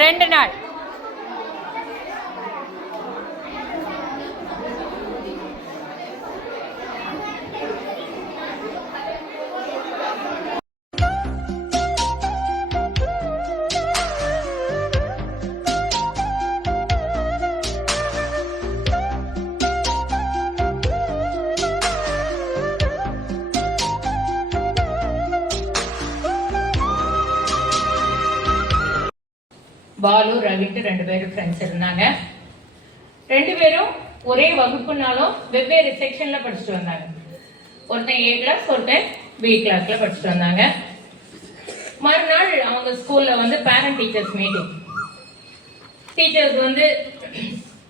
2 நாள். பாலு ரவிட்டு 2 பேரும் ஃப்ரெண்ட்ஸ் இருந்தாங்க. 2 பேரும் ஒரே வகுப்புனாலும் வெவ்வேறு செக்ஷன்ல படிச்சுட்டு வந்தாங்க. ஒருத்தன் A கிளாஸ், ஒருத்தன் B கிளாஸ்ல படிச்சுட்டு வந்தாங்க. மறுநாள் அவங்க ஸ்கூல்ல வந்து பேரண்ட் டீச்சர்ஸ் மீட்டிங். டீச்சர்ஸ் வந்து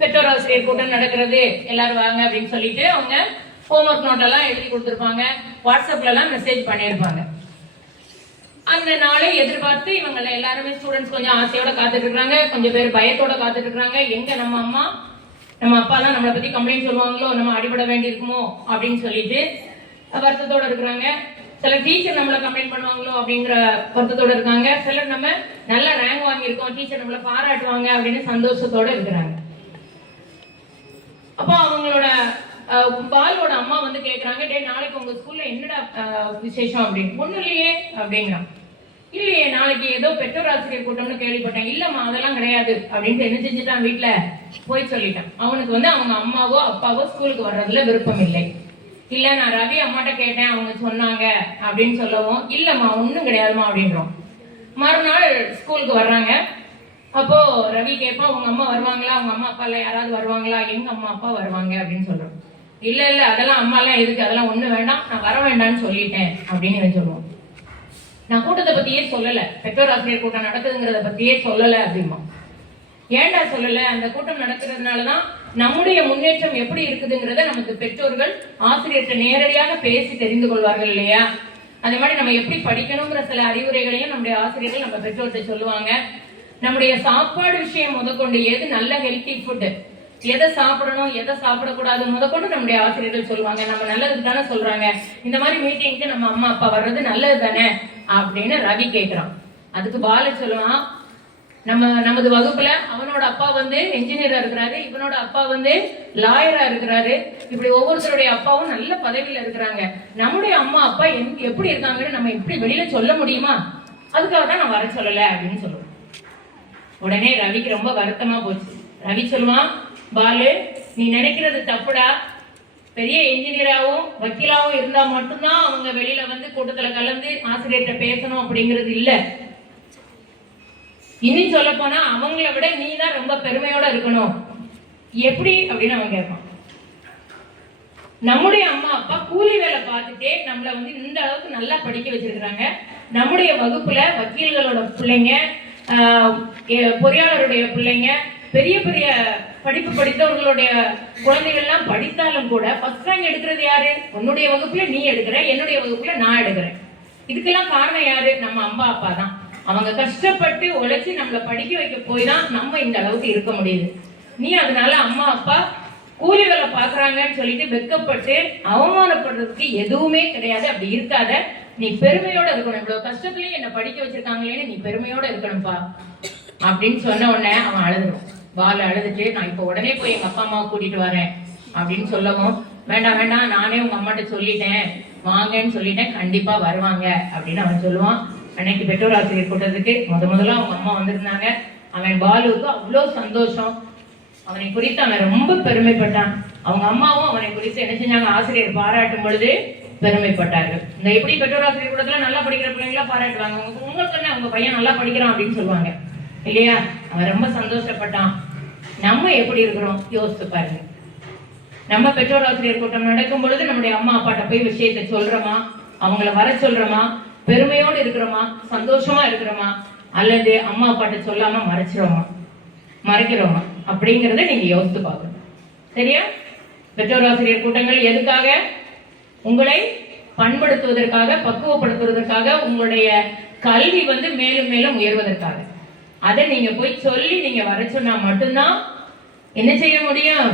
பெற்றோர் ஆசிரியர் கூட்டம் நடக்கிறது, எல்லாரும் வாங்க அப்படின்னு சொல்லிட்டு அவங்க ஹோம்ஒர்க் நோட் எல்லாம் எழுதி கொடுத்துருப்பாங்க. வாட்ஸ்அப்ல எல்லாம் மெசேஜ் பண்ணியிருப்பாங்க. அந்த நாளை எதிர்பார்த்து இவங்க எல்லாருமே ஸ்டூடெண்ட்ஸ் கொஞ்சம் ஆசையோட காத்துட்டு இருக்காங்க, கொஞ்சம் பேர் பயத்தோட காத்துட்டு இருக்காங்க. எங்க நம்ம அம்மா நம்ம அப்பா தான் நம்மளை பத்தி கம்ப்ளைண்ட் சொல்லுவாங்களோ, நம்ம அடிபட வேண்டி இருக்குமோ அப்படின்னு சொல்லிட்டு வருத்தத்தோட இருக்கிறாங்க. சில டீச்சர் நம்மளை கம்ப்ளைண்ட் பண்ணுவாங்களோ அப்படிங்கிற வருத்தத்தோட இருக்காங்க. சிலர் நம்ம நல்ல ரேங்க் வாங்கியிருக்கோம், டீச்சர் நம்மளை பாராட்டுவாங்க அப்படின்னு சந்தோஷத்தோட இருக்கிறாங்க. அப்போ அவங்களோட பாலோட அம்மா வந்து கேக்குறாங்க, டே நாளைக்கு உங்க ஸ்கூல்ல என்னடா விசேஷம் அப்படின்னு. ஒண்ணும் இல்லையே அப்படிங்கிறான். இல்லையே, நாளைக்கு ஏதோ பெற்றோர் ஆசிரியர் கூட்டம்னு கேள்விப்பட்டேன். இல்லம்மா அதெல்லாம் கிடையாது அப்படின்னு என்ன செஞ்சுட்டான், வீட்டுல போய் சொல்லிட்டான். அவனுக்கு வந்து அவங்க அம்மாவோ அப்பாவோ ஸ்கூலுக்கு வர்றதுல விருப்பம் இல்லை. இல்ல நான் ரவி அம்மாட்ட கேட்டேன், அவங்க சொன்னாங்க அப்படின்னு சொல்லவும், இல்லம்மா ஒண்ணும் கிடையாதுமா அப்படின்றோம். மறுநாள் ஸ்கூலுக்கு வர்றாங்க. அப்போ ரவி கேட்பான், உங்க அம்மா வருவாங்களா, அவங்க அம்மா அப்பா எல்லாம் யாராவது வருவாங்களா? எங்க அம்மா அப்பா வருவாங்க அப்படின்னு சொல்றோம். இல்ல இல்ல அதெல்லாம் அம்மா எல்லாம் எதுக்கு, அதெல்லாம் ஒண்ணு வேண்டாம், நான் வர வேண்டாம்னு சொல்லிட்டேன் அப்படின்னு சொல்லுவோம். நான் கூட்டத்தை பத்தியே சொல்லல, பெற்றோர் ஆசிரியர் கூட்டம் நடக்குதுங்கிறத பத்தியே சொல்லல அப்படிமா. ஏன்டா சொல்லல? அந்த கூட்டம் நடக்கிறதுனாலதான் நம்முடைய முன்னேற்றம் எப்படி இருக்குதுங்கிறத நமக்கு பெற்றோர்கள் ஆசிரியர்கிட்ட நேரடியாக பேசி தெரிந்து கொள்வார்கள் இல்லையா? அதே மாதிரி நம்ம எப்படி படிக்கணுங்கிற சில அறிவுரைகளையும் நம்முடைய ஆசிரியர்கள் நம்ம பெற்றோர்கிட்ட சொல்லுவாங்க. நம்முடைய சாப்பாடு விஷயம் முதற்கொண்டு, எது நல்ல ஹெல்த்தி ஃபுட், எதை சாப்பிடணும் எதை சாப்பிடக்கூடாது முதற்கொண்டு நம்முடைய ஆசிரியர்கள் சொல்லுவாங்க. நம்ம நல்லதுக்கு தானே சொல்றாங்க, இந்த மாதிரி மீட்டிங்க்கு நம்ம அம்மா அப்பா வர்றது நல்லது தானே அப்படின்னு ரவி கேட்கிறான். அதுக்கு பாலு சொல்லுவான், நமது வகுப்புல அவனோட அப்பா வந்து என்ஜினியரா இருக்கிறாரு, இவனோட அப்பா வந்து லாயரா இருக்கிறாரு, இப்படி ஒவ்வொருத்தருடைய அப்பாவும் நல்ல பதவியில இருக்கிறாங்க. நம்முடைய அம்மா அப்பா எப்படி இருக்காங்கன்னு நம்ம எப்படி வெளியில சொல்ல முடியுமா? அதுக்காக தான் நான் வர சொல்லல அப்படின்னு சொல்லுவேன். உடனே ரவிக்கு ரொம்ப வருத்தமா போச்சு. ரவி சொல்லுவான், பாலு நீ நினைக்கிறது தப்புடா. பெரிய என்ஜினியராகவும் வக்கீலாவும் இருந்தா மட்டும்தான் அவங்க வெளியில வந்து கூட்டத்துல கலந்து ஆசிரியர்கிட்ட பேசணும் அப்படிங்கிறது இல்ல. இனி சொல்ல போனா அவங்கள விட நீ தான் ரொம்ப பெருமையோட இருக்கணும். எப்படி அப்படின்னு அவன் கேட்பான். நம்முடைய அம்மா அப்பா கூலி வேலை பார்த்துட்டே நம்மள வந்து இந்த அளவுக்கு நல்லா படிக்க வச்சிருக்கிறாங்க. நம்முடைய வகுப்புல வக்கீல்களோட பிள்ளைங்க, பொறியாளருடைய பிள்ளைங்க, பெரிய பெரிய படிப்பு படித்தவர்களுடைய குழந்தைகள் எல்லாம் படித்தாலும் கூட ஃபர்ஸ்ட் ரேங்க் எடுக்கிறது யாரு? உன்னுடைய வகுப்புல நீ எடுக்கிற, என்னுடைய வகுப்புல நான் எடுக்கிறேன். இதுக்கெல்லாம் காரணம் யாரு? நம்ம அம்மா அப்பா தான். அவங்க கஷ்டப்பட்டு உழைச்சி நம்மளை படிக்க வைக்க போய் தான் நம்ம இந்த அளவுக்கு இருக்க முடியுது. நீ அதனால அம்மா அப்பா கூலி வேலை பாக்குறாங்கன்னு சொல்லிட்டு வெக்கப்பட்டு அவமானப்படுறதுக்கு எதுவுமே கிடையாது. அப்படி இருக்காத, நீ பெருமையோட இருக்கணும். இவ்வளவு கஷ்டத்துலயும் என்ன படிக்க வச்சிருக்காங்களேன்னு நீ பெருமையோட இருக்கணும்பா அப்படின்னு சொன்ன உடனே அவன் அழுதுடும். பாலு அழுதுட்டு, நான் இப்ப உடனே போய் எங்க அப்பா அம்மாவை கூட்டிட்டு வரேன் அப்படின்னு சொல்லவும், வேண்டாம் வேண்டாம் நானே உங்க அம்மாட்ட சொல்லிட்டேன், வாங்கன்னு சொல்லிட்டேன், கண்டிப்பா வருவாங்க அப்படின்னு அவன் சொல்லுவான். அன்னைக்கு பெற்றோர் ஆசிரியர் கூட்டத்துக்கு முதல்ல அவங்க அம்மா வந்திருந்தாங்க. அவன் பாலுவுக்கு அவ்வளவு சந்தோஷம். அவனை குறித்து அவன் ரொம்ப பெருமைப்பட்டான். அவங்க அம்மாவும் அவனை குறித்து என்ன செஞ்சாங்க, ஆசிரியர் பாராட்டும் பொழுது பெருமைப்பட்டார்கள். இந்த எப்படி பெற்றோர் ஆசிரியர் கூட்டத்துல நல்லா படிக்கிற பிள்ளைங்களா பாராட்டுவாங்க, உங்களுக்கு என்ன உங்க பையன் நல்லா படிக்கிறான் அப்படின்னு சொல்லுவாங்க இல்லையா? அவன் ரொம்ப சந்தோஷப்பட்டான். நம்ம எப்படி இருக்கிறோம் யோசிச்சு பாருங்க. நம்ம பெற்றோர் ஆசிரியர் கூட்டம் நடக்கும் பொழுது நம்முடைய அம்மா அப்பாட்ட போய் விஷயத்தை சொல்றோமா, அவங்கள வர சொல்றோமா, பெருமையோடு இருக்கிறோமா, சந்தோஷமா இருக்கிறோமா, அல்லது அம்மா அப்பாட்ட சொல்லாம மறைக்கிறோமா அப்படிங்கறத நீங்க யோசித்து பார்க்கணும். சரியா? பெற்றோர் ஆசிரியர் கூட்டங்கள் எதுக்காக? உங்களை பண்படுத்துவதற்காக, பக்குவப்படுத்துவதற்காக, உங்களுடைய கல்வி வந்து மேலும் மேலும் உயர்வதற்காக. அதை நீங்க போய் சொல்லி நீங்க வர சொன்னா மட்டும்தான் என்ன செய்ய முடியும்,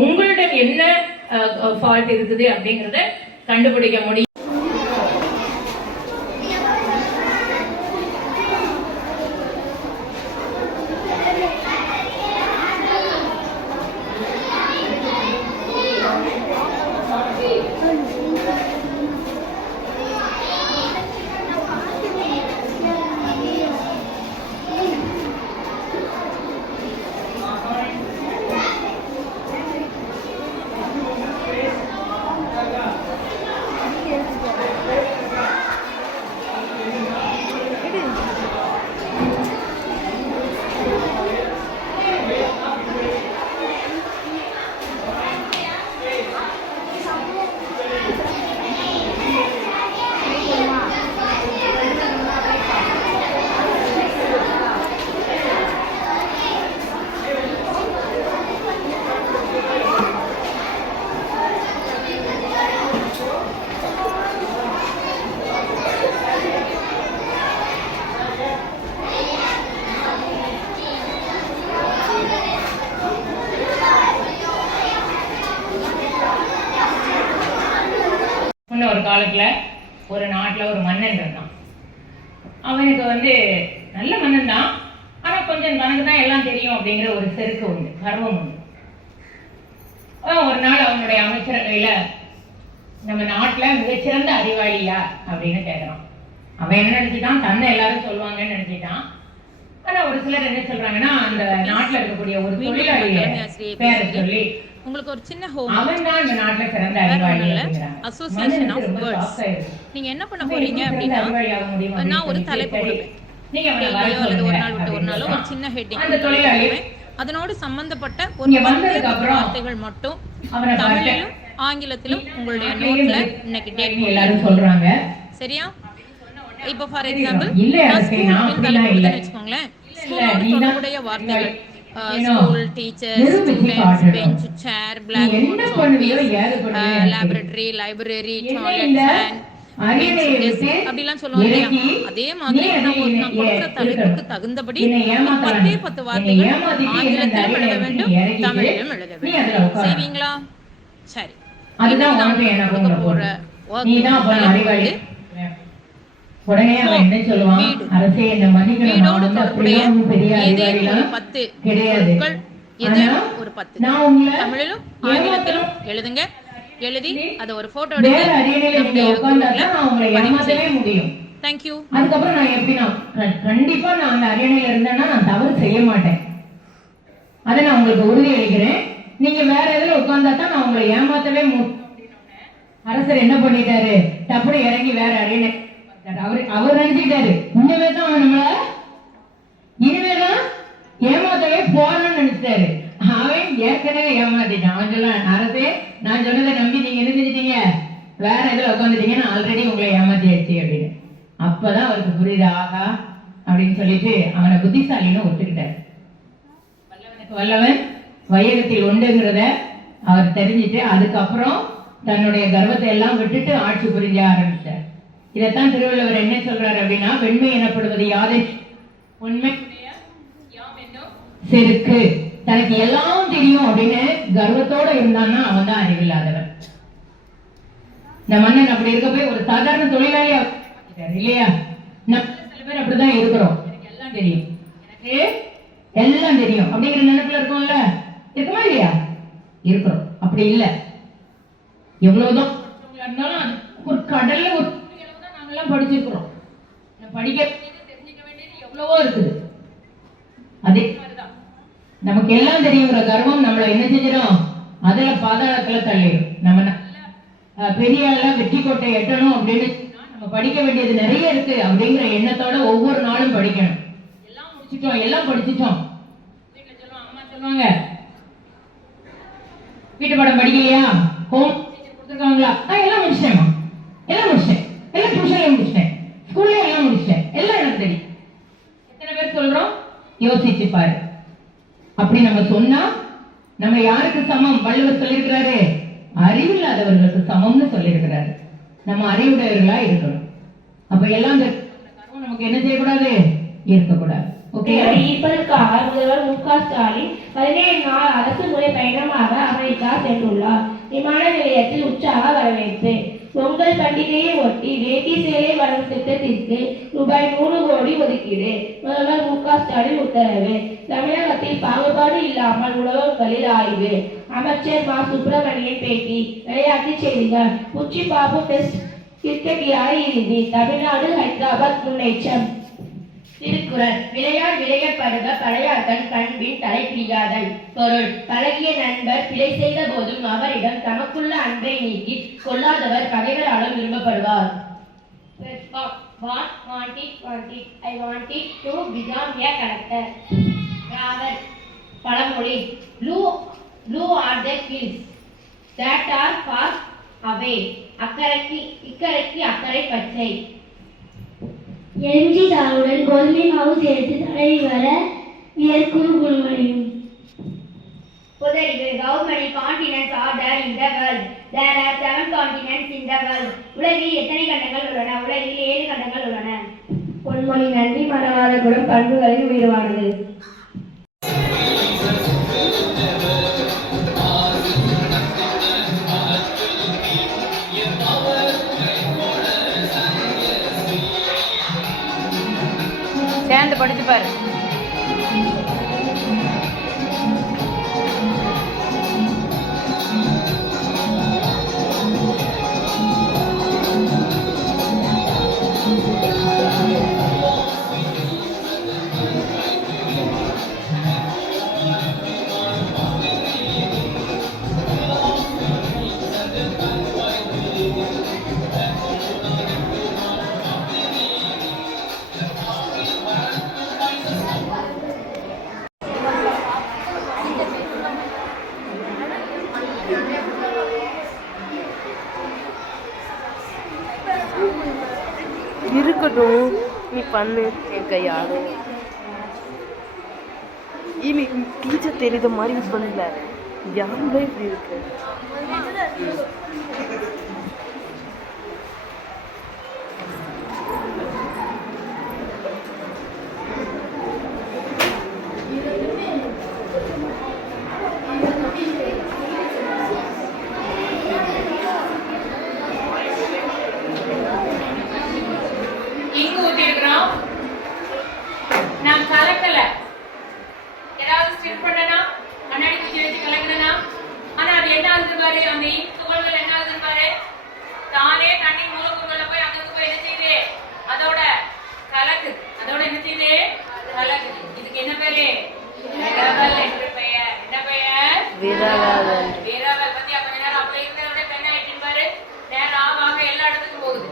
உங்களிடம் என்ன ஃபால்ட் இருக்குது அப்படிங்கறத கண்டுபிடிக்க முடியும். முன்ன ஒரு காலத்துல ஒரு நாட்டுல ஒரு மன்னன் இருந்தான். அவனுக்கு நல்ல மன்னன் தான், ஆனா கொஞ்சம் தனக்கு தான் எல்லாம் தெரியும் அப்படிங்கிற ஒரு செருக்கு உண்டு, கர்வம் உண்டு. ஒரு நாள் அவனுடைய அமைச்சரவையில நம்ம நாட்டுல மிகச்சிறந்த அறிவாளியா அப்படின்னு கேட்கிறான். அவன் என்ன நினைச்சிட்டான், தன்னை எல்லாரும் சொல்லுவாங்கன்னு நினைச்சிட்டான். ஆனா ஒரு சிலர் என்ன சொல்றாங்கன்னா, அந்த நாட்டுல இருக்கக்கூடிய ஒரு தொழிலாளிய பேரை சொல்லி உங்களுக்கு ஒரு சின்ன அவன் தான் இந்த நாட்டுல சிறந்த அறிவாளி அசோசியேஷன் ஆஃப் வேர்ட்ஸ். நீங்க என்ன பண்ண போறீங்க அப்படின்னா, நான் ஒரு தலைப்பு கொடுப்பேன், நீங்க அல்லது ஒரு நாள் விட்டு ஒரு நாள் ஒரு சின்ன ஹெட்டிங் கொடுப்பேன். அதனோடு சம்பந்தப்பட்ட ஒரு வார்த்தைகள் மட்டும் தமிழிலும் ஆங்கிலத்திலும் உங்களுடைய நோட்ல இன்னைக்கு டேட் எல்லாரும் சொல்றாங்க. சரியா? இப்போ ஃபார் எக்ஸாம்பிள் வச்சுக்கோங்களேன், ஸ்கூலோட தொடர்புடைய வார்த்தைகள், school, teachers, students, bench, chair, blackboard, laboratory, library, toilet, fan, அப்படிலாம் சொல்லுவோம் இல்லையா? அதே மாதிரி நான் கொடுக்குற தலைப்புக்கு தகுந்தபடி 10 வார்த்தைகள் ஆங்கிலத்திலும் எழுத வேண்டும், தமிழிலும் எழுத வேண்டும். செய்வீங்களா? சரி. போற உடனே அவன் என்ன சொல்லுவான், அரசே என்ன மன்னிக்கணும், வீடோடு தொடர்புடைய ஏதேனும் ஒரு 10 பொருட்கள், ஏதேனும் ஒரு 10 தமிழிலும் ஆங்கிலத்திலும் எழுதுங்க. எழுதி அதை ஒரு போட்டோ எடுத்து முடியும். Thank you. அதுக்கப்புறம் நான் எப்படின்னா, கண்டிப்பா நான் அந்த அரியணையில இருந்தேன்னா நான் தவறு செய்ய மாட்டேன், அதை நான் உங்களுக்கு உறுதி அளிக்கிறேன். நீங்க வேற எதுல உட்கார்ந்தா தான் நான் உங்களை ஏமாத்தவே அரசர் என்ன பண்ணிட்டாரு, டப்புனு இறங்கி வேற அரியணை அவர் நினைச்சுக்கிட்டாரு இனிமே தான் நம்மள இனிமேதான் ஏமாத்தவே போறோம்னு நினைச்சிட்டாரு. அவன் ஏற்கனவே ஏமாத்திட்டான். அவன் சொல்ல, அரசே நான் சொன்னதை நம்பி நீங்க என்ன செஞ்சிட்டீங்க, வேற எதுல உட்காந்துட்டீங்க, நான் ஆல்ரெடி உங்களை ஏமாத்தியாச்சு அப்படின்னு. அப்பதான் அவருக்கு புரியுது, ஆகா அப்படின்னு சொல்லிட்டு அவனை புத்திசாலின்னு ஒத்துக்கிட்டார். வல்லவனுக்கு வல்லவன் வையகத்தில் உண்டுங்கிறத அவர் தெரிஞ்சுட்டு அதுக்கப்புறம் தன்னுடைய கர்வத்தை எல்லாம் விட்டுட்டு ஆட்சி புரிஞ்ச ஆரம்பிச்சார். இதைத்தான் திருவள்ளுவர் என்ன சொல்றாரு அப்படின்னா, வெண்மை எனப்படுவது யாதை உண்மை செருக்கு. தனக்கு எல்லாம் தெரியும் அப்படின்னு கர்வத்தோட இருந்தான்னா அவன் தான் அறிவில்லாதவன். இந்த மன்னன் அப்படி இருக்க போய் ஒரு சாதாரண தொழிலாளியா இல்லையா? நம்ம சில பேர் அப்படிதான் இருக்கிறோம், எனக்கு எல்லாம் தெரியும், எனக்கு எல்லாம் தெரியும் அப்படிங்கிற நினைப்புல இருக்கோம்ல, இருக்குமா இல்லையா? இருக்கிறோம். அப்படி இல்லை, எவ்வளவுதான் இருந்தாலும் அது ஒரு கடல்ல ஒரு நாங்கெல்லாம் படிச்சிருக்கிறோம். படிக்க தெரிஞ்சுக்க வேண்டியது எவ்வளவோ இருக்குது. அதே மாதிரிதான் நமக்கு எல்லாம் தெரியுங்கிற கர்வம் நம்மளை என்ன செஞ்சிடும், அதுல பாதாளத்துல தள்ளிடும். நம்ம பெரிய வெற்றி கோட்டை எட்டணும் அப்படின்னு நம்ம படிக்க வேண்டியது நிறைய இருக்கு அப்படிங்கிற எண்ணத்தோட ஒவ்வொரு நாளும் படிக்கணும். எல்லாம் முடிச்சிட்டோம், எல்லாம் படிச்சிட்டோம். வீட்டுல சொல்லுவோம், அம்மா சொல்லுவாங்க, வீட்டு பாடம் படிக்கலையா, ஹோம் கொடுத்துருக்காங்களா, எல்லாம் முடிச்சிட்டேன், எல்லாம் முடிச்சிட்டேன், எல்லாம் டியூஷன்ல முடிச்சிட்டேன், ஸ்கூல்ல எல்லாம் முடிச்சிட்டேன், எல்லாம் எனக்கு தெரியும். எத்தனை பேர் சொல்றோம்? யோசிச்சு பாரு. அப்படி நம்ம சொன்னா நம்ம யாருக்கு சமம்? வள்ளுவர் சொல்லியிருக்கிறாரு, அறிவில்லாதவர்களுக்கு சமம்னு சொல்லியிருக்கிறாரு. நம்ம அறிவுடையவர்களா இருக்கணும். அப்ப எல்லாம் நமக்கு என்ன செய்யக்கூடாது, இருக்கக்கூடாது. ஈர்ப்பதற்காக முதல்வர் மு.க. ஸ்டாலின் 17 நாள் அரசு முறை பயணமாக அமெரிக்கா சென்றுள்ளார். விமான நிலையத்தில் உற்சாக வரவேற்பு. பொங்கல் பண்டிகையை ஒட்டி வேட்டி சேலை வழங்கும் திட்டத்திற்கு ரூபாய் 100 கோடி ஒதுக்கீடு. முதல்வர் மு.க. ஸ்டாலின் உத்தரவு. தமிழகத்தில் பாகுபாடு இல்லாமல் உணவகங்களில் ஆய்வு. அமைச்சர் மா. சுப்பிரமணியன் பேட்டி. விளையாட்டுச் செய்திகள். உச்சி பாபு டெஸ்ட் கிரிக்கெட் இறுதி. தமிழ்நாடு ஹைதராபாத் முன்னேற்றம். திருக்குறள். விளையாட் விளையப் பருக பழையார்கண் பண்பின் தலை பிரியாதல். பொருள். பழகிய நண்பர் பிழை செய்த போதும் அவரிடம் தமக்குள்ள அன்பை நீக்கி கொள்ளாதவர் பகைவராலும் விரும்பப்படுவார். பழமொழி. Blue are the hills that are far away. அக்கறைக்கு இக்கரைக்கு அக்கறை பச்சை. எலுமிச்சை சாறுடன் கோதுமை மாவு சேர்த்து தடவி வர வியர்க்கும் குணமடையும். புதறிவு. How many continents are there in the world? There are 7 continents in the world. உலகில் எத்தனை கண்டங்கள் உள்ளன? உலகில் 7 கண்டங்கள் உள்ளன. பொன்மொழி. நன்றி மறவாத குணம் பண்புகளில் உயர்வானது. எடுத்து படிச்சு பாரு. இருக்கட்டும், நீ பண்ணு என் கையாடு. நீ டீச்சர் தெரியுத மாதிரி பண்ணல, யாருமே இப்படி இருக்கு. இங்கு ஊத்தி இருக்கிறோம். நான் கலக்கல, ஏதாவது ஸ்டிர் பண்ணனா கண்ணாடி குச்சி வச்சு கலக்கனா, ஆனா அது என்ன ஆகுது பாரு, அந்த இங்க் துகள்கள் என்ன ஆகுது பாரு, தானே தண்ணி மூலக்கூறுகள்ல போய் அங்க போய் என்ன செய்யுது, அதோட கலக்குது. அதோட என்ன செய்யுது, கலக்குது. இதுக்கு என்ன பேரு, விரவல் என்று பெயர். என்ன பெயர், விரவல். விரவல் பத்தி அப்ப நேரம் அப்படி இருந்ததோட பெண்ண ஆயிட்டு பாரு, நேரம் ஆவாக எல்லா இடத்துக்கும் போகுது.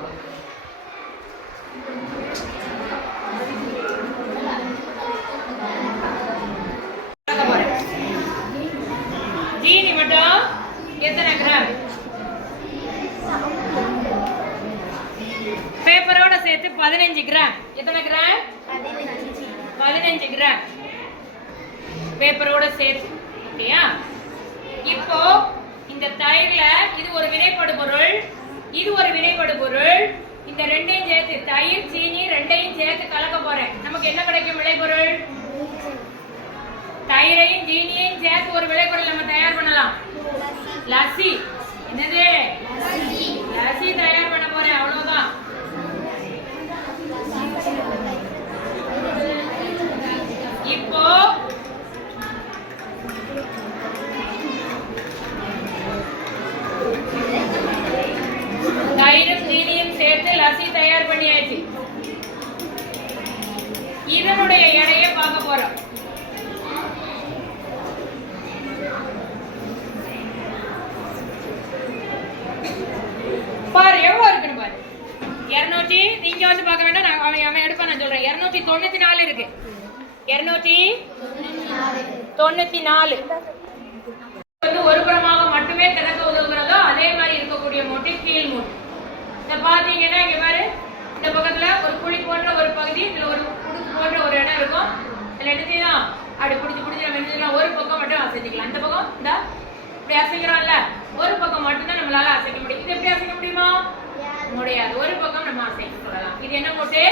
ஜீனி மட்டும் எத்தனை கிராம், பேப்பரோட சேர்த்து 15 கிராம். எத்தனை கிராம், 15 கிராம் பேப்பரோட சேர்த்து. ஓகேயா? இப்போ இந்த தயிர்ல இது ஒரு வினைப்படு பொருள், இது ஒரு வினைப்படு பொருள். இந்த ரெண்டையும் சேர்த்து, தயிர் சீனி ரெண்டையும் சேர்த்து கலக்க போறேன். நமக்கு என்ன கிடைக்கும் விளைபொருள், தயிரையும் சீனியையும் சேர்த்து ஒரு விளைபொருள் நம்ம தயார் பண்ணலாம். லஸ்ஸி. என்னது, லஸ்ஸி தயார் பண்ண போறேன். அவ்வளவுதான். இப்போ தயிரும் சீனியும் சேர்த்து லஸ்ஸி தயார் பண்ணியாச்சு. இதனுடைய எடையை பார்க்க போறோம். பாரு எவ்வளவு இருக்குன்னு பாரு. 200, நீங்க வந்து பார்க்க வேண்டாம், நான் அவன் எடுப்பா, நான் சொல்றேன். 294 இருக்கு. 294 வந்து ஒரு புறமாக மட்டுமே திறக்க உதவுகிறதோ அதே மாதிரி இருக்கக்கூடிய மூட்டை கீழ் மூட்டை. இத பாத்தீங்கன்னா இங்க பாரு, இந்த பக்கத்துல ஒரு குழி போன்ற ஒரு பகுதி, இதுல ஒரு குடுக்கு போன்ற ஒரு இடம் இருக்கும். இதுல என்ன செய்யலாம், அப்படி புடிச்சு நம்ம என்ன செய்யலாம், ஒரு பக்கம் மட்டும் அசைக்கலாம். இந்த பக்கம் இந்த இப்படி அசைக்கிறோம்ல, ஒரு பக்கம் மட்டும் தான் நம்மளால அசைக்க முடியும். இது எப்படி அசைக்க முடியுமா, முடியாது. ஒரு பக்கம் நம்ம அசைக்க சொல்லலாம். இது என்ன மூட்டை,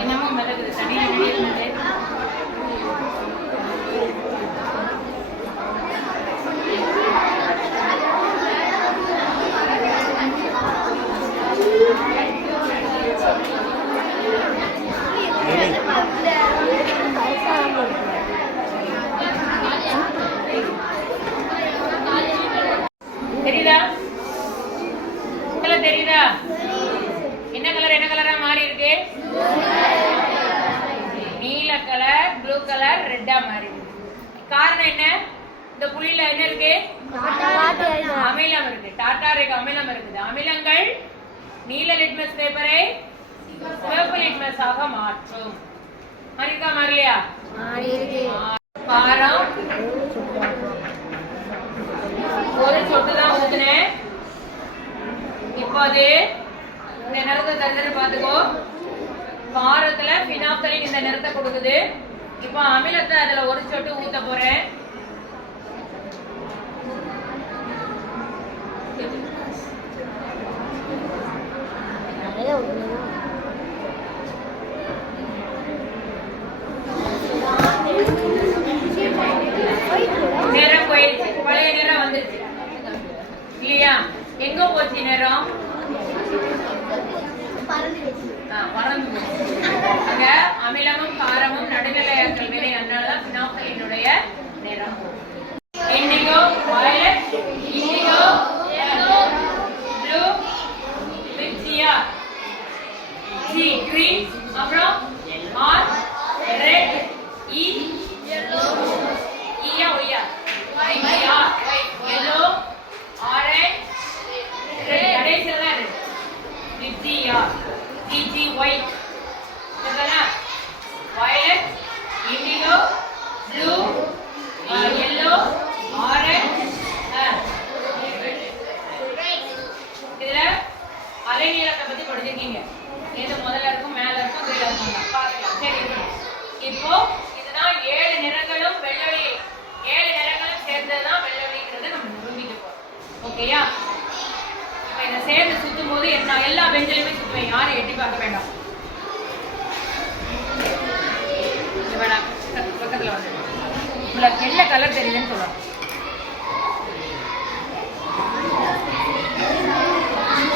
என்னமோ மிளகுது தனியா வெளியே. தெரியுதா, தெரியுதா, என்ன கலர் என்ன கலரா மாறி இருக்கு, நீல கலர், ப்ளூ கலர், ரெட்டா மாறி இருக்கு. காரணம் என்ன, இந்த புளியில என்ன இருக்கு, அமிலம் இருக்கு. டார்டாரிக் அமிலம் இருக்குது. அமிலங்கள் நீல லிட்மஸ் பேப்பரை சிவப்பு லிட்மஸ் ஆக மாற்றும். மாறிக்கா, மாறலையா, காரம் ஒரு சொட்டு தான் ஊத்துனேன். இப்போ அது இந்த நிறத்தை தருதுன்னு பாத்துக்கோ. காரத்துல பினாப்தலின் இந்த நிறத்தை கொடுக்குது. இப்போ அமிலத்தை அதுல ஒரு சொட்டு ஊத்த போறேன். நேரம் போயிடுச்சு, பழைய நேரம் வந்துருச்சு இல்லையா? எங்க போச்சு நேரம்? பறந்து போச்சு. அங்க அமிலமும் காரமும் நடுநிலையாக்கல் வினை, அதனாலதான் பினாஃபைலினுடைய நேரம். இண்டிகோ, வயலட், இண்டிகோ, ப்ளூ, விப்சியா, சி கிரீன், அப்புறம் ஆர் ரெட், இ ஈயா ஒய்யா yellow, orange, red, கடைசில தான் red. விப்சியா, GG white, சரிதானா? violet, indigo, blue, yellow, orange, இதுல அலைநீளத்தை பத்தி படிச்சிருக்கீங்க. எது முதல்ல இருக்கும், மேல இருக்கும், கீழே இருக்கும் பாக்கலாம். சரி, இப்போ இதுதான் 7 நிறங்களும் வெள்ளை, 7 நிறங்களும் சேர்ந்ததுதான் வெள்ளை நம்ம நிரூபிக்க போறோம். ஓகேயா? இப்ப இதை சேர்ந்து சுத்தும் போது என்ன, எல்லா பெஞ்சிலுமே சுத்துவேன், யாரும் எட்டி பார்க்க வேண்டாம். பக்கத்துல வந்து உங்களுக்கு என்ன கலர் தெரியுதுன்னு சொல்லலாம்.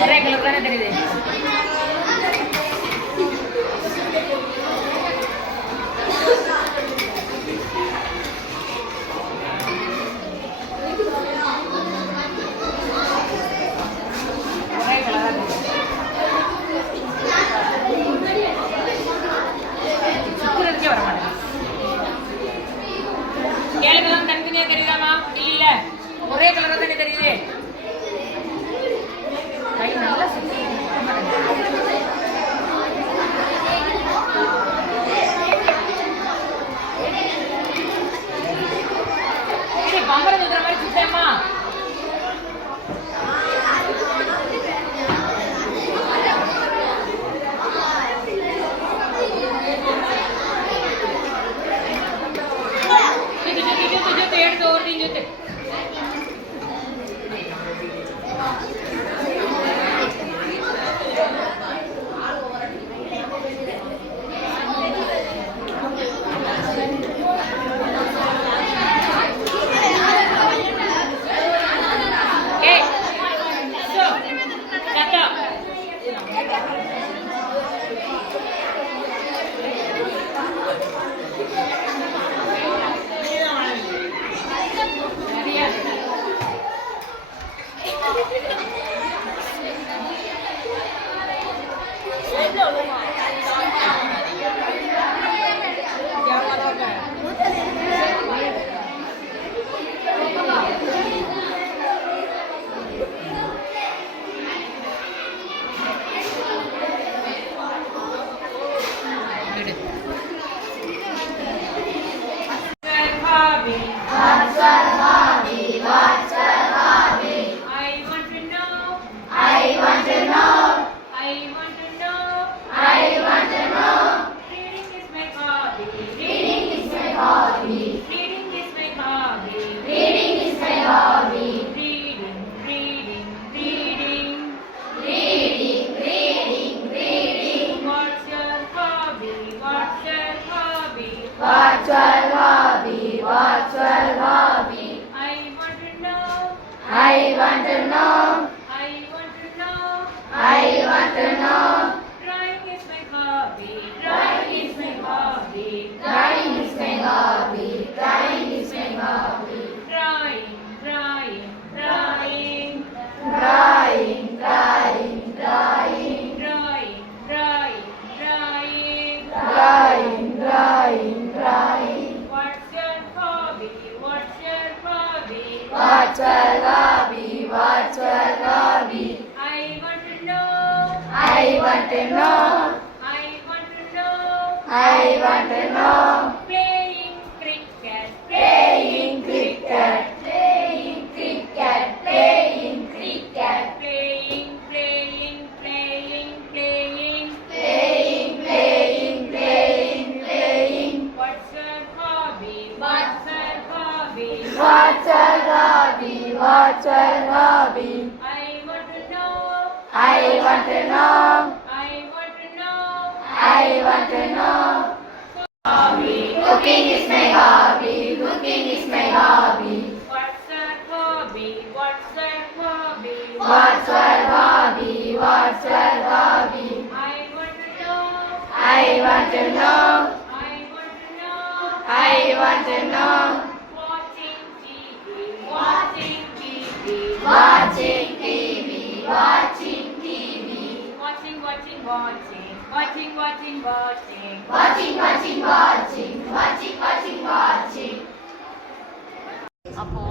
நிறைய கலர் தானே தெரியுது. சுத்துறதுக்கே வர மாட்டேன். 7 கலர் தனித்தனியா தெரியுதாமா? இல்ல, ஒரே கலரா தானே தெரியுது. கை நல்லா சுத்தி பம்பரம் சுத்துற மாதிரி சுத்தேம்மா. எடுத்து ஓடுறீங்க. I want to know. I want to know. Cooking is my hobby. Cooking is my hobby. What's your hobby? What's your hobby? What's your hobby? What's your hobby? I want to know. I want to know. I want to know. I want to know. Watching TV. Watching TV. Watching TV. Watching TV. Watching, watching, watching. Watching, watching, watching. Watching, watching, watching. Watching, watching, watching. அப்போ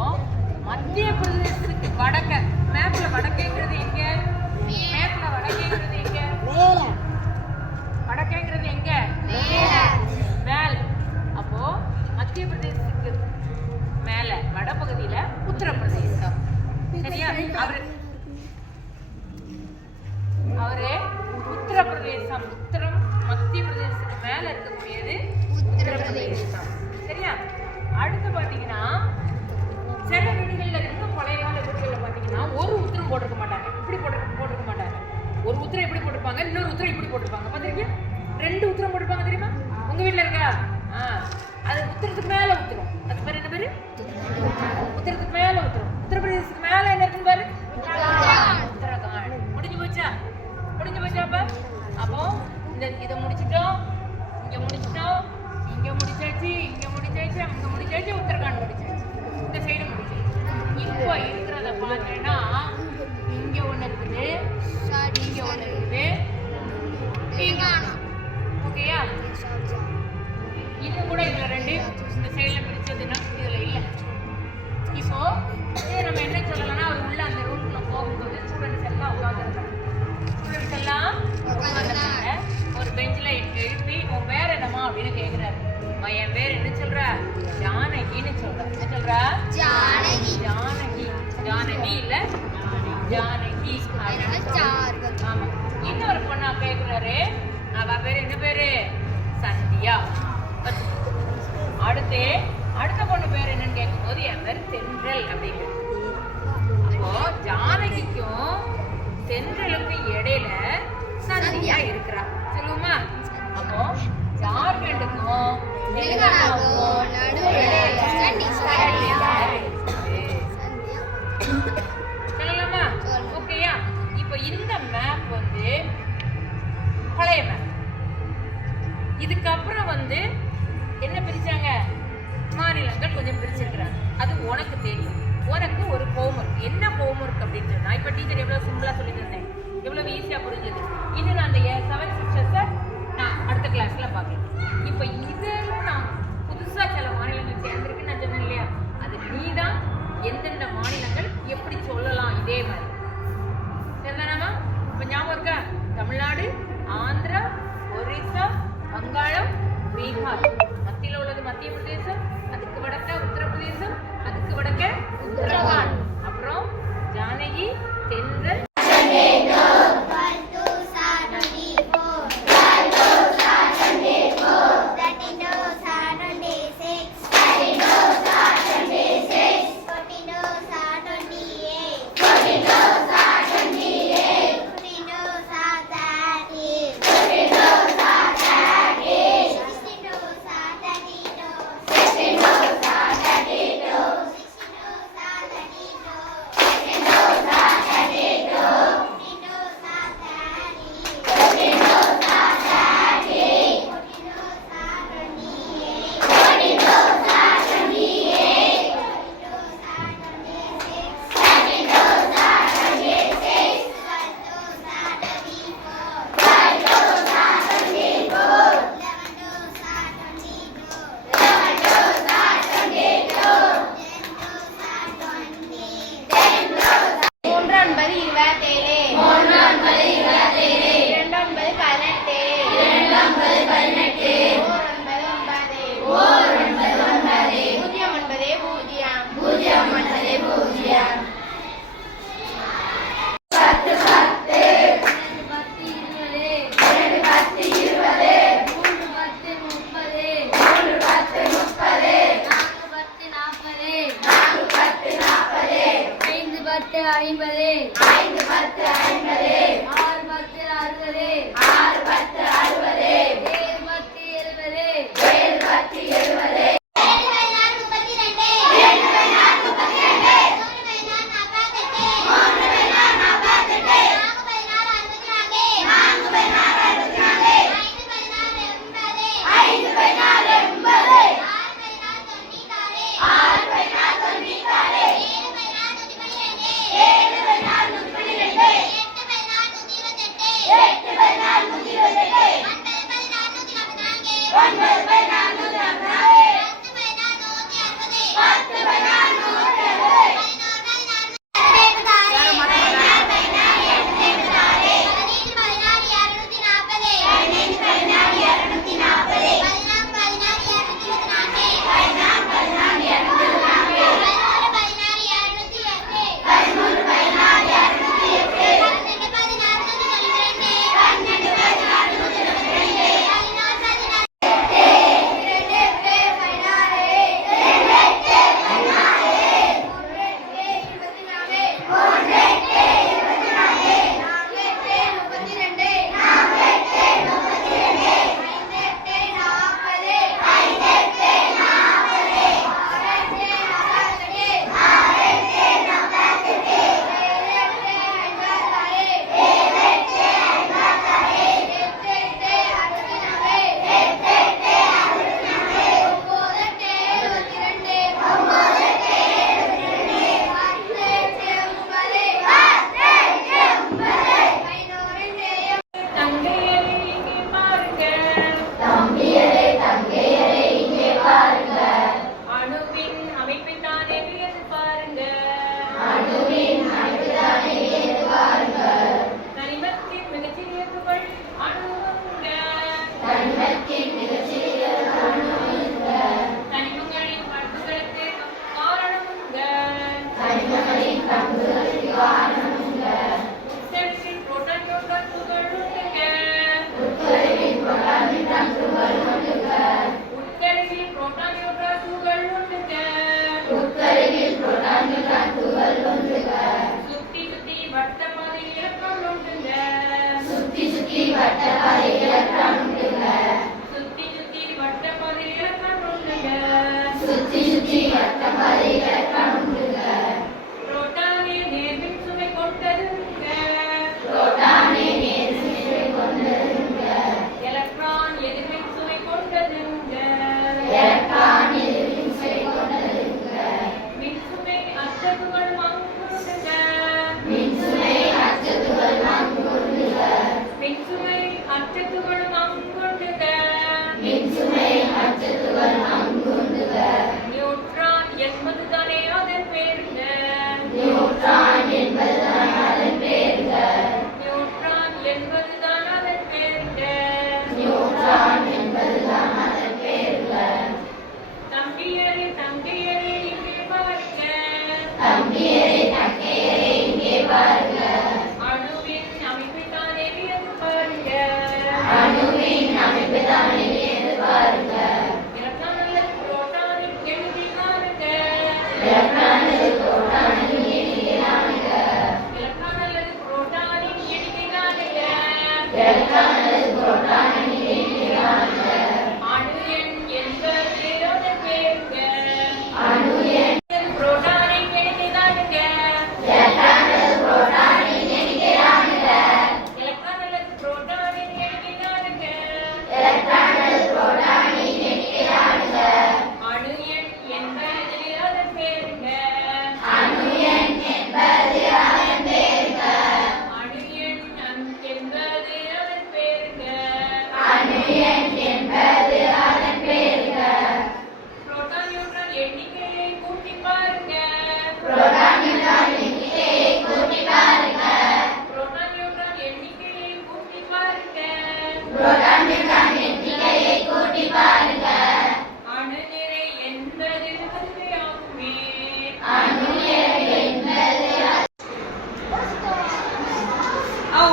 மத்திய பிரதேசத்துக்கு வடக்க மேப்ல வடக்கேங்கிறது எங்க? மேப்ல வடக்கேங்கிறது எங்க? வடக்கேங்கிறது எங்க? மேல். அப்போ மத்திய பிரதேசத்துக்கு மேல வடபகுதியில உத்தரப்பிரதேசம். சரியா? அவரு உத்தரப்பிரதேசம். உத்தரம் மத்திய பிரதேசத்துக்கு மேல இருக்கக்கூடியது உத்தரப்பிரதேசம். சரியா? அடுத்து பாத்தீங்கன்னா சில வீடுகள்ல இருக்க பழைய கால வீடுகள்ல பாத்தீங்கன்னா ஒரு உத்தரம் போட்டிருக்க மாட்டாங்க. இப்படி போட்டிருக்க மாட்டாங்க. ஒரு உத்தரம் இப்படி போட்டிருப்பாங்க, இன்னொரு உத்தரம் இப்படி போட்டிருப்பாங்க. பாத்திருக்கீங்க? 2 உத்தரம் போட்டிருப்பாங்க தெரியுமா? உங்க வீட்டுல இருக்கா? அது உத்தரத்துக்கு மேல உத்தரம். அது பேர் என்ன பேரு? உத்தரத்துக்கு மேல உத்தரம். உத்தரப்பிரதேசத்துக்கு மேல என்ன இருக்குன்னு பாரு? உத்தரகாண்ட். முடிஞ்சு போச்சா? அப்ப அப்போ இதை முடிச்சிட்டோம், இங்க முடிச்சிட்டோம், இங்க முடிச்சாச்சு, இங்க முடிச்சாச்சு, அங்க முடிச்சாச்சு, உத்தரகாண்ட் முடிச்சாச்சு, இந்த சைடு முடிச்சாச்சு. இப்போ இருக்கிறத பார்த்தேன்னா இங்க ஒண்ணு இருக்குது, இங்க ஒண்ணு இருக்குது, ஓகேயா? இது கூட இதுல 2 இந்த சைடுல பிரிச்சதுன்னா இதுல இல்ல. இப்போ நம்ம என்ன சொல்லலாம்னா அவர் உள்ள அந்த ரூம்ல போகும்போது ஸ்டூடெண்ட்ஸ் எல்லாம் உட்காந்துருக்காங்க. ஸ்டூடெண்ட்ஸ் எல்லாம் உட்காந்துருக்காங்க. ஒரு பெஞ்சில் எழுப்பி உன் பேர் என்னம்மா அப்படின்னு கேட்குறாரு. என் பேர் என்ன சொல்ற? ஜானகின்னு சொல்ற. என்ன சொல்ற? ஜானகி. ஜானகி இல்ல ஜானகி. ஆமா. இன்னொரு பொண்ணா கேட்குறாரு. அவ பேர் என்ன பேரு? சந்தியா. அடுத்த பொண்ணு பேர் என்னன்னு கேட்கும்போது என் பேர் தென்றல் அப்படிங்கிற. அப்போ ஜானகிக்கும் தென்றலுக்கும் இடையில சந்தியா இருக்கிறா. சொல்லுமா? அப்போ ஜார்க்கண்டுக்கும் சொல்லலாமா? ஓகேயா? இப்போ இந்த மேப் வந்து பழைய மேப். இதுக்கப்புறம் வந்து என்ன பிரிச்சாங்க? மாநிலங்கள் கொஞ்சம் பிரிச்சிருக்கிறாங்க. அது உனக்கு தெரியும். உனக்கு ஒரு ஹோம்ஒர்க். என்ன ஹோம்ஒர்க் அப்படின்னு சொன்னா, இப்போ டீச்சர் எவ்வளவு சிம்பிளா சொல்லிட்டு இருந்தேன், எவ்வளவு ஈஸியா புரிஞ்சது. இன்னும் நான் அந்த 7 சிஸ்டர்ஸை நான் அடுத்த கிளாஸ்ல பார்க்கலாம். இப்போ இதெல்லாம் நான் புதுசா சில மாநிலங்கள் சேர்ந்திருக்குன்னு நான் சொன்னேன் இல்லையா? அது நீதான் எந்தெந்த மாநிலங்கள் எப்படி சொல்லலாம் இதே மாதிரி. சரிதானாமா? இப்போ ஞாபகம் இருக்கா? தமிழ்நாடு, ஆந்திரா, ஒரிசா, வங்காளம், பீகார். மத்தியில் உள்ளது மத்திய பிரதேசம், அதுக்கு வடக்க உத்தரப்பிரதேசம், அதுக்கு வடக்க உத்தரகாண்ட். அப்புறம் ஜானகி, தென்றல், ஐந்து பத்து ஐம்பது, 6 10 60, 6 10 60,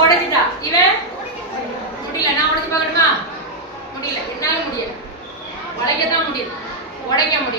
உடைச்சிட்டா இவன் முடியல. நான் உடைச்சு பார்க்கணுமா? முடியல, என்னால முடியல. உடைக்கத்தான் முடியுது, உடைக்க முடியல.